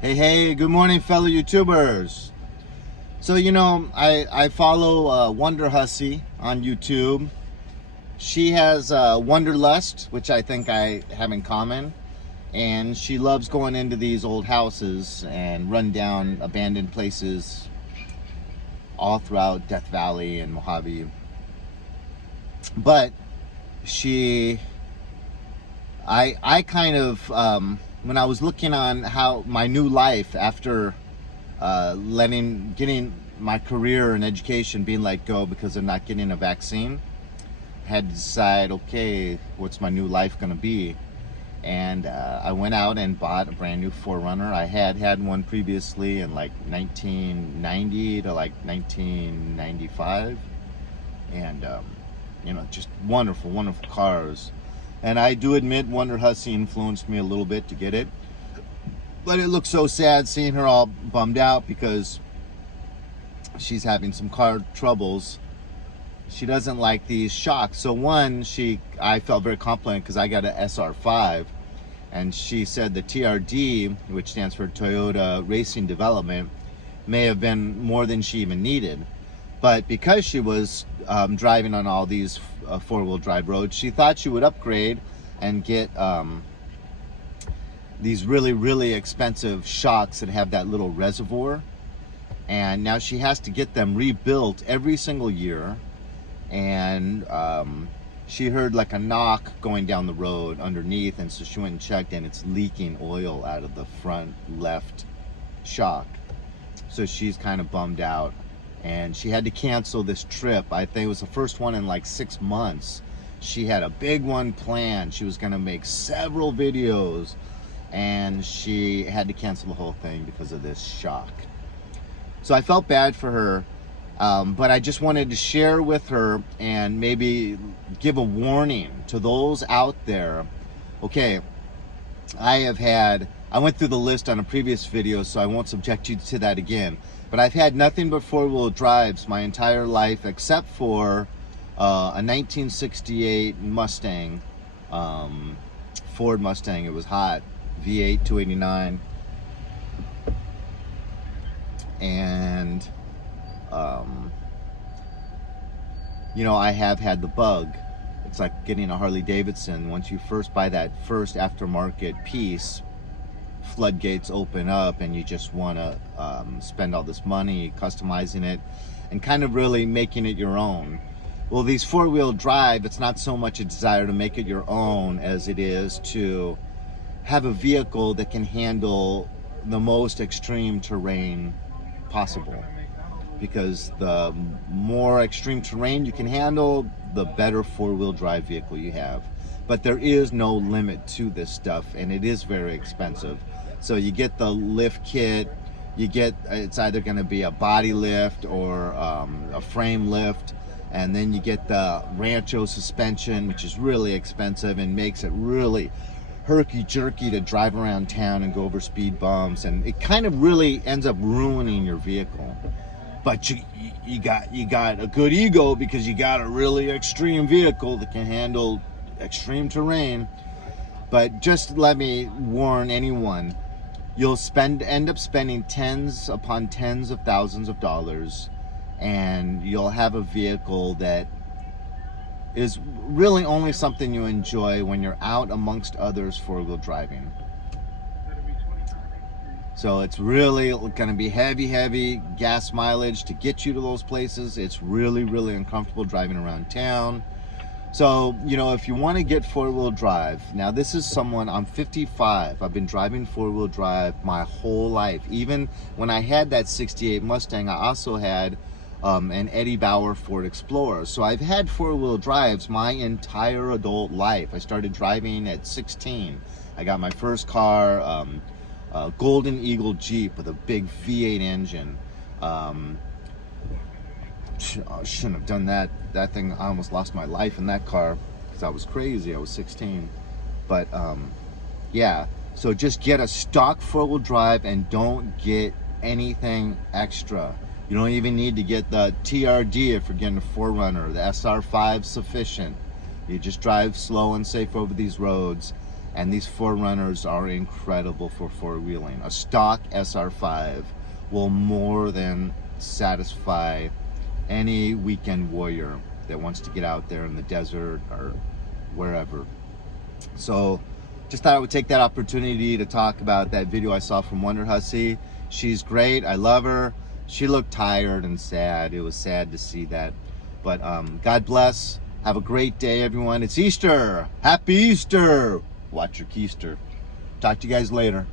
Hey, good morning, fellow YouTubers. So, I follow Wanderhussy on YouTube. She has Wanderlust, which I think I have in common. And she loves going into these old houses and run down abandoned places all throughout Death Valley and Mojave. But I kind of, when I was looking on how my new life after getting my career and education being let go because of not getting a vaccine, I had to decide, okay, what's my new life going to be? And I went out and bought a brand new 4Runner. I had one previously in like 1990 to like 1995, and just wonderful cars. And I do admit Wanderhussy influenced me a little bit to get it. But it looks so sad seeing her all bummed out because she's having some car troubles. She doesn't like these shocks. So I felt very confident because I got an SR5, and she said the TRD, which stands for Toyota Racing Development, may have been more than she even needed. But because she was driving on all these four-wheel drive roads, she thought she would upgrade and get these really expensive shocks that have that little reservoir. And now she has to get them rebuilt every single year. And she heard like a knock going down the road underneath, and so she went and checked, and it's leaking oil out of the front left shock. So she's kind of bummed out, and she had to cancel this trip. I think it was the first one in like 6 months. She had a big one planned. She was going to make several videos, and she had to cancel the whole thing because of this shock. So I felt bad for her, but I just wanted to share with her and maybe give a warning to those out there. Okay, I went through the list on a previous video, so I won't subject you to that again. But I've had nothing but four-wheel drives my entire life, except for a 1968 Mustang, Ford Mustang. It was hot, V8 289. And I have had the bug. It's like getting a Harley Davidson. Once you first buy that first aftermarket piece, floodgates open up, and you just want to spend all this money customizing it and kind of really making it your own. Well, these four-wheel drive, it's not so much a desire to make it your own as it is to have a vehicle that can handle the most extreme terrain possible, because the more extreme terrain you can handle, the better four-wheel drive vehicle you have. But there is no limit to this stuff, and it is very expensive. So you get the lift kit, it's either going to be a body lift or a frame lift, and then you get the Rancho suspension, which is really expensive and makes it really herky-jerky to drive around town and go over speed bumps, and it kind of really ends up ruining your vehicle. But you got a good ego because you got a really extreme vehicle that can handle extreme terrain. But just let me warn anyone, you'll end up spending tens upon tens of thousands of dollars, and you'll have a vehicle that is really only something you enjoy when you're out amongst others four-wheel driving. So it's really going to be heavy gas mileage to get you to those places. It's really uncomfortable driving around town. So, if you want to get four-wheel drive, now this is I'm 55. I've been driving four-wheel drive my whole life. Even when I had that 68 Mustang, I also had an Eddie Bauer Ford Explorer. So I've had four-wheel drives my entire adult life. I started driving at 16. I got my first car, Golden Eagle Jeep with a big V8 engine. I shouldn't have done that. That thing, I almost lost my life in that car because I was crazy. I was 16. But yeah, so just get a stock four-wheel drive and don't get anything extra. You don't even need to get the TRD if you're getting a 4Runner. The SR5 is sufficient. You just drive slow and safe over these roads, And these 4Runners are incredible for four-wheeling. A stock SR5 will more than satisfy any weekend warrior that wants to get out there in the desert or wherever. So just thought I would take that opportunity to talk about that video I saw from Wanderhussy. She's great. I love her. She looked tired and sad. It was sad to see that. But God bless. Have a great day, everyone. It's Easter. Happy Easter. Watch your keister. Talk to you guys later.